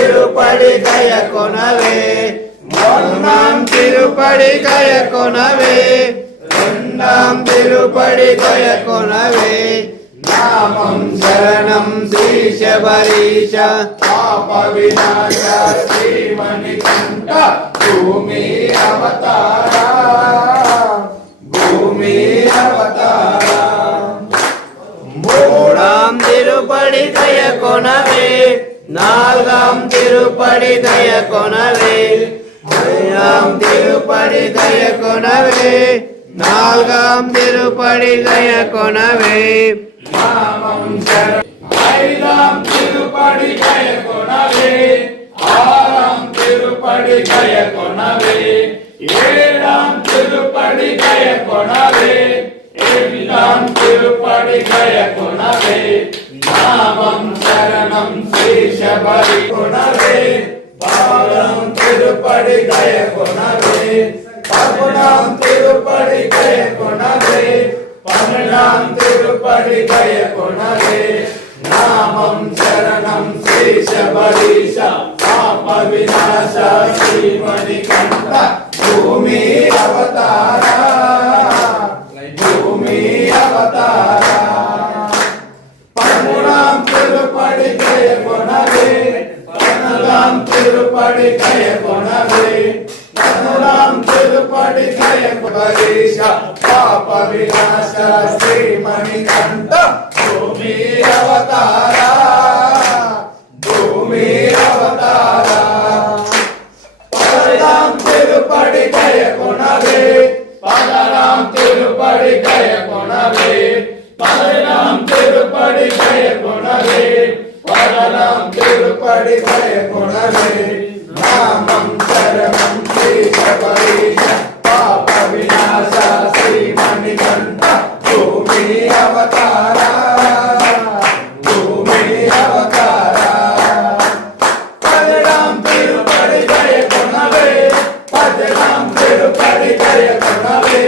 తిరుపడి దయ కొనవే మొన్నాం తిరుపడి దయ కొనవే రెండాం తిరుపడి దయ కొనవే నామం శరణం శ్రీ శబరీశ పాప వినాశ శ్రీమణికంఠ భూమి అవతార భూమి అవతార మూడాం తిరుపడి దయ కొనవే నాలుగాం తిరుపడి దయ కొనవే ఐదాం తిరుపడి దయ కొనవే నాలుగాం తిరుపడి దయ కొనవే నామం శరణం ఐదాం తిరుపడి దయ కొనవే ఆరాం తిరుపడి దయ కొనవే ఏడాం తిరుపడి దయ కొనవే ఎనిమిదాం తిరుపడి దయ కొనవే నామం శరణం శ్రీ శబరి కొనవే పదం తిరుపడి దయ కొనవే పదనాం తిరుపడి దయ కొనవే పన్నెండాం తిరుపడి దయ కొనవే నామం శరణం శ్రీ శబరీశ పాప వినాశ శ్రీమణికంఠ భూమి అవతార భూమి అవతార పదమూడాం తిరుపడి దయ కొనవే పద్నాలుగాం తిరుపడి దయ కొనవే పద్నాలుగాం తిరుపడి దయ శబరీశ పాప వినాశ శ్రీమణికంఠ భూమి అవతార భూమి అవతార పదనాం తిరుపడి దయ కొనవే పదనాం తిరుపడి దయ కొనవే పదనాం తిరుపడి దయ కొనవే పదనాం తిరుపడి దయ కొనవే నామం శరణం శ్రీ శబరీశ పాప వినాశ శ్రీమణికంఠ భూమి అవతార భూమి అవతార పదనాం తిరుపడి దయ కొనవే పదనాం తిరుపడి దయ కొనవే